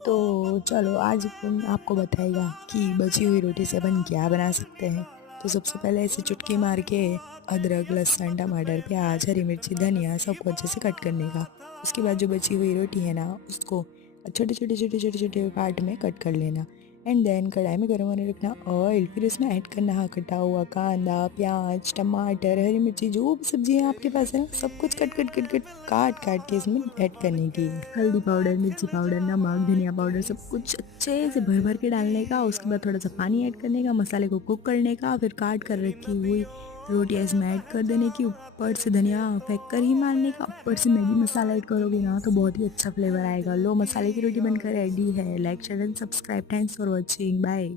तो चलो आज अपन आपको बताएगा कि बची हुई रोटी से अपन क्या बना सकते हैं। तो सबसे पहले ऐसे चुटकी मार के अदरक, लहसुन, टमाटर, प्याज, हरी मिर्ची, धनिया सबको अच्छे से कट करने का। उसके बाद जो बची हुई रोटी है ना, उसको छोटे छोटे छोटे छोटे छोटे पार्ट में कट कर लेना। एंड देन कढ़ाई में गर्म होने रखना ऑयल, फिर उसमें ऐड करना कटा हुआ कांदा, प्याज, टमाटर, हरी मिर्ची, जो भी सब्जियां आपके पास है ना, सब कुछ कट कट कट कट काट काट के इसमें ऐड करने की। हल्दी पाउडर, मिर्ची पाउडर, नमक, धनिया पाउडर सब कुछ अच्छे से भर भर के डालने का। उसके बाद थोड़ा सा पानी ऐड करने का, मसाले को कुक करने का, फिर काट कर रखी हुई रोटियाँ इसमें ऐड कर देने की। ऊपर से धनिया फेंक कर ही मारने का। ऊपर से मैगी मसाला ऐड करोगे ना तो बहुत ही अच्छा फ्लेवर आएगा। लो, मसाले की रोटी बनकर रेडी है। Like, share and subscribe. Thanks for watching. Bye.